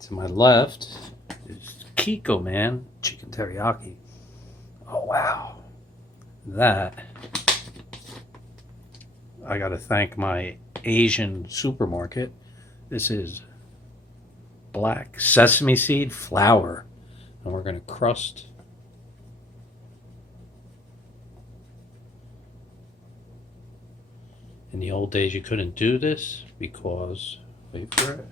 To my left is Kikkoman chicken teriyaki. Oh wow. That, I gotta thank my Asian supermarket. This is black sesame seed flour. And we're gonna crust in the old days you couldn't do this because, wait for it.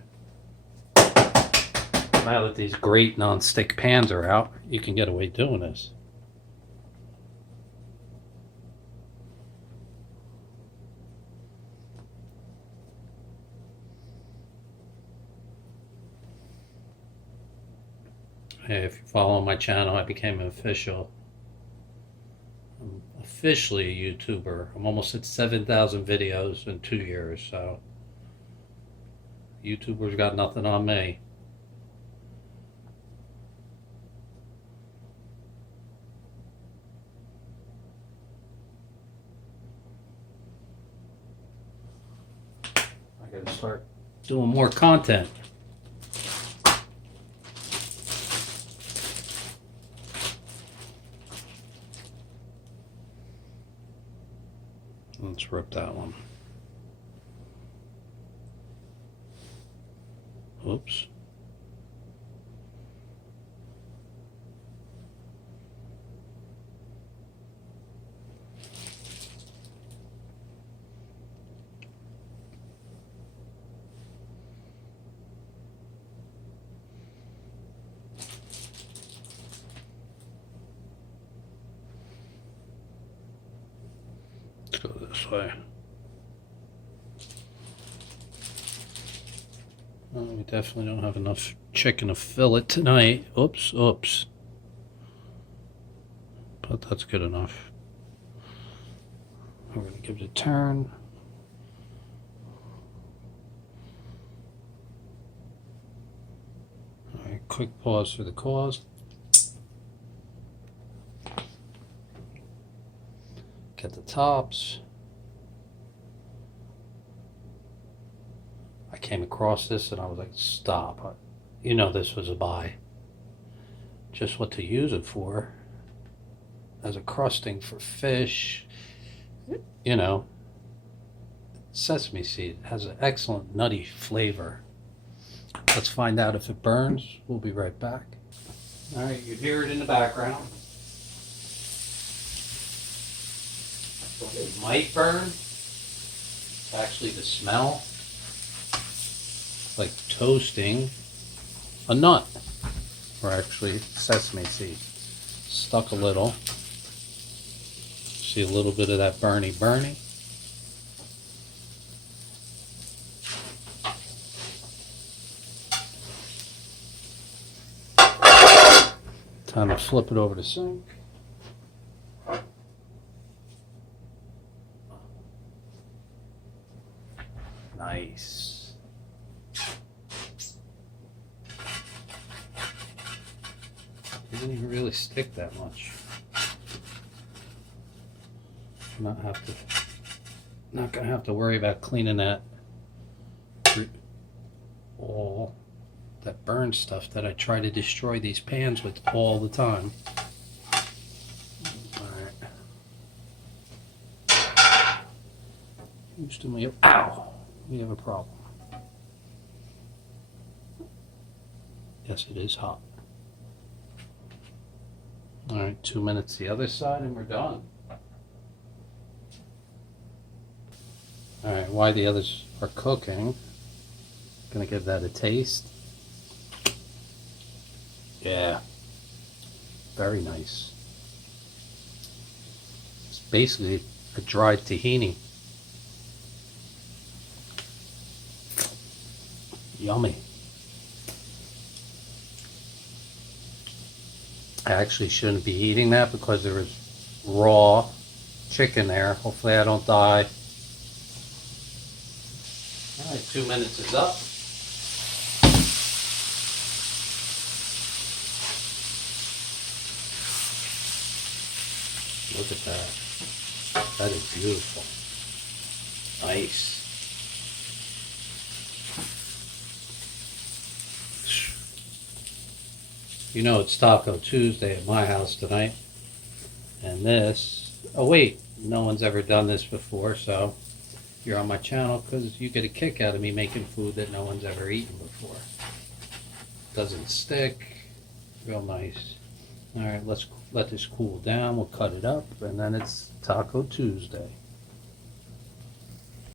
Now that these great non-stick pans are out, you can get away doing this. Hey, if you follow my channel, I became I'm officially a YouTuber. I'm almost at 7,000 videos in 2 years, so YouTubers got nothing on me. I gotta start doing more content. Let's rip that one. Oops. Let's go this way. Well, we definitely don't have enough chicken to fill it tonight. Oops, oops. But that's good enough. We're going to give it a turn. All right, quick pause for the cause. Get the tops. I came across this and I was like, stop. You know this was a buy. Just what to use it for. As a crusting for fish. You know. Sesame seed has an excellent nutty flavor. Let's find out if it burns. We'll be right back. Alright, you hear it in the background. It might burn. It's actually the smell. Like toasting a nut, or actually sesame seed. Stuck a little. See a little bit of that burny. Time to flip it over the sink. Nice. Doesn't even really stick that much. Not gonna have to worry about cleaning that all that burn stuff that I try to destroy these pans with all the time. Alright. Ow! We have a problem. Yes, it is hot. Alright, 2 minutes the other side and we're done. Alright, while the others are cooking, gonna give that a taste. Yeah, very nice. It's basically a dried tahini. Yummy. I actually shouldn't be eating that because there was raw chicken there. Hopefully I don't die. Alright, 2 minutes is up. Look at that. That is beautiful. Nice. You know it's Taco Tuesday at my house tonight. And this, oh wait, no one's ever done this before, so you're on my channel because you get a kick out of me making food that no one's ever eaten before. Doesn't stick, real nice. All right, let's let this cool down. We'll cut it up, and then it's Taco Tuesday.